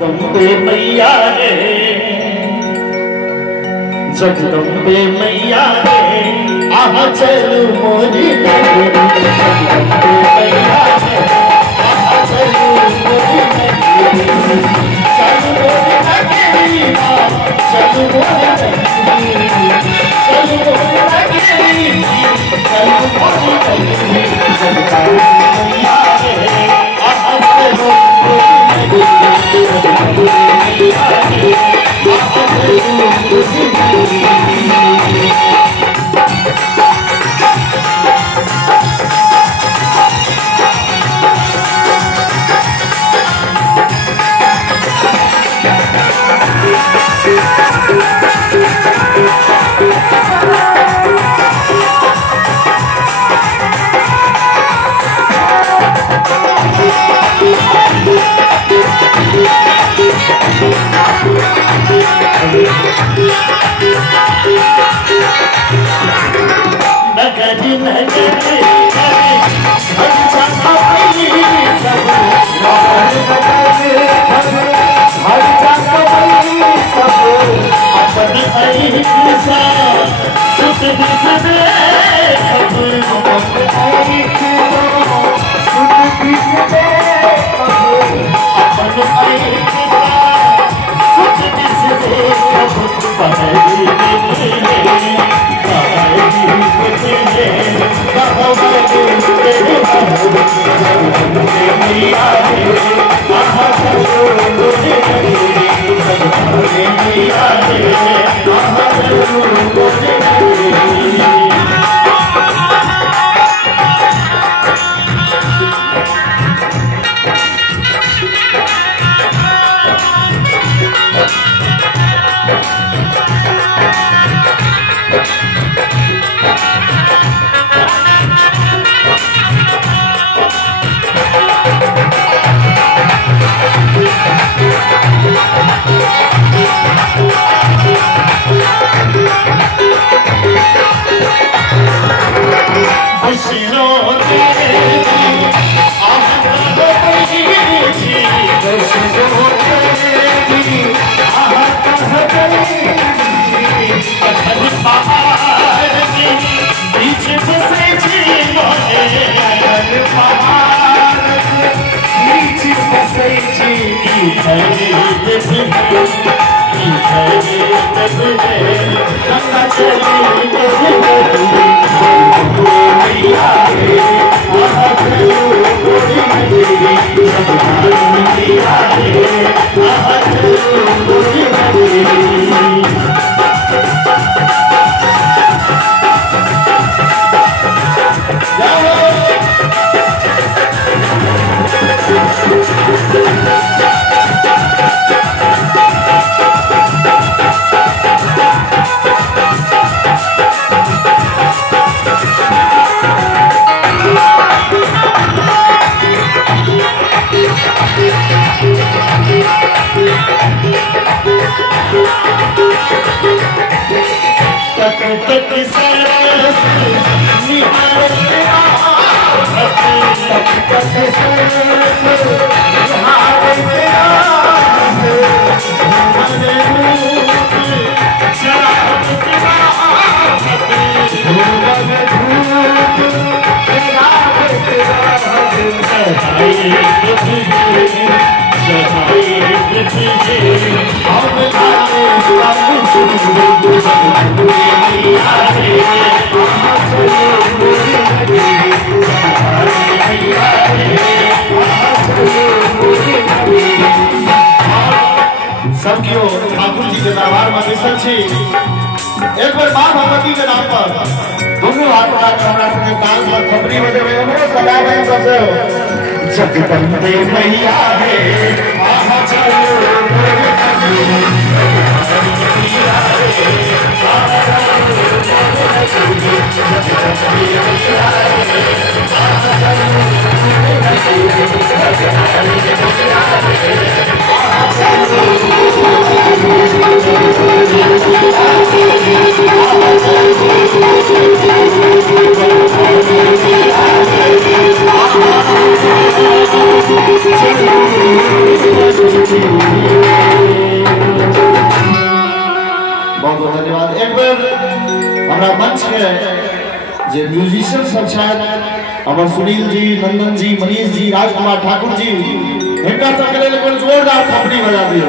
जगदम्बे मैया रे, जगदम्बे मैया रे, आहा चल मोरी नगरी। जगदम्बे मैया रे, आहा चल मोरी नगरी। चल मोरी नगरी, चल मोरी नगरी, चल मोरी नगरी, चल मोरी नगरी। जगदम्बे मैया रे, आहा चल मोरी नगरी। जगदम्बे मैया रे, आहा चल मोरी नगरी। नगरी नगरी हर जगह सब, हर जगह सब अपन ऐसा सुख दिख दे। अपन ऐसा सुख दिख दे, अपन ऐसा सुख दिख दे। पहली सब क्यों ठाकुर जी के दरबार में बैसल छी। एक बार मां भगवती के नाम पर दोनों हाथ उठा कर हमरा के कान पर थपड़ी बजेबे। हमरो सदा भाई सबसे जगदम्बे मैया हे, आहा चलो मोरे नगरी। मैया रे, आहा चलो मोरे नगरी। जगदम्बे मैया रे, आहा चलो मोरे नगरी। जगदम्बे मैया रे, आहा चलो मोरे नगरी। बहुत बहुत धन्यवाद। एक बार हमारा मंच के जे म्यूजिशियन सब छथि हमर सुनील जी, नंदन जी, मनीष जी, राजकुमार ठाकुर जी, इनका सबके लेल एक जोरदार थपड़ी बजा दियौ।